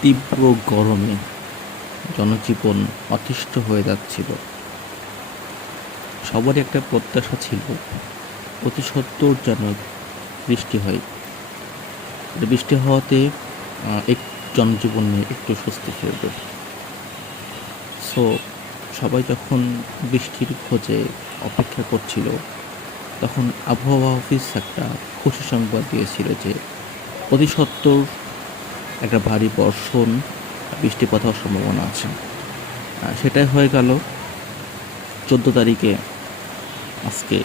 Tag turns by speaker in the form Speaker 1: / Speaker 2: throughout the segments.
Speaker 1: তীব্র গরমে জনজীবন অতিষ্ঠ হয়ে যাচ্ছিল। সবারই একটা প্রত্যাশা ছিল, অতি সত্বর যেন বৃষ্টি হয়। বৃষ্টি হওয়াতে এক জনজীবনে একটু স্বস্তি ফিরবে সো সবাই যখন বৃষ্টির খোঁজে অপেক্ষা করছিল, তখন আবহাওয়া অফিস একটা খুশি সংবাদ দিয়েছিল যে, অতি সত্বর একটা ভারী বর্ষণ বৃষ্টিপাত হওয়ার সম্ভাবনা আছে। সেটাই হয়ে গেল চোদ্দ তারিখে আজকে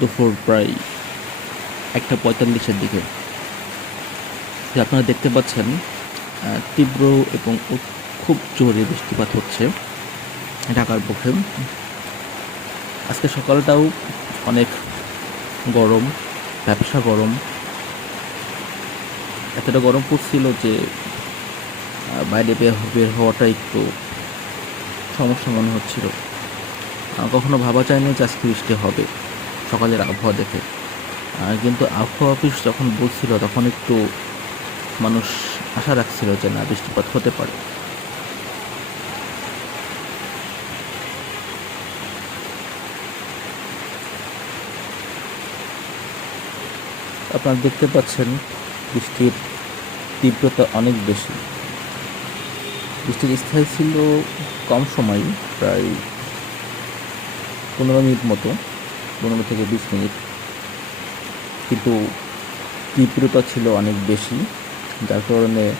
Speaker 1: দুপুর প্রায় একটা পঁয়তাল্লিশের দিকে। যে আপনারা দেখতে পাচ্ছেন তীব্র এবং খুব জোরে বৃষ্টিপাত হচ্ছে ঢাকার পক্ষে। আজকে সকালটাও অনেক গরম, ব্যবসা গরম এতটা গরম পড়ছিল যে বাইরে বের বের হওয়াটা একটু সমস্যা মনে হচ্ছিল। কখনো ভাবা যায়নি যে আজকে বৃষ্টি হবে সকালের আবহাওয়া দেখে। কিন্তু আবহাওয়া অফিস যখন বলছিল তখন একটু মানুষ আশা রাখছিল যে না, বৃষ্টিপাত হতে পারে। আপনারা দেখতে পাচ্ছেন বৃষ্টির তীব্রতা অনেক বেশি। বৃষ্টির স্থায়ী ছিল কম সময়, প্রায় পনেরো মিনিট মতো, পনেরো থেকে বিশ মিনিট। কিন্তু তীব্রতা ছিল অনেক বেশি, যার কারণে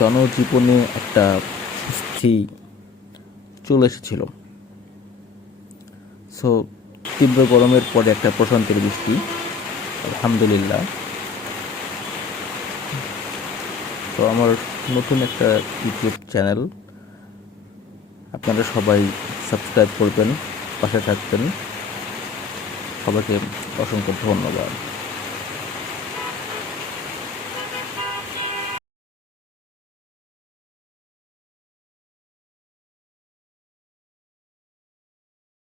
Speaker 1: জনজীবনে একটা সুস্থি চলে এসেছিল। সো তীব্র গরমের পরে একটা প্রশান্তির বৃষ্টি, আলহামদুলিল্লাহ। তো আমার নতুন একটা ইউটিউব চ্যানেল। আপনারা সবাই সাবস্ক্রাইব করবেন, পাশে থাকবেন। সবাইকে অসংখ্য ধন্যবাদ।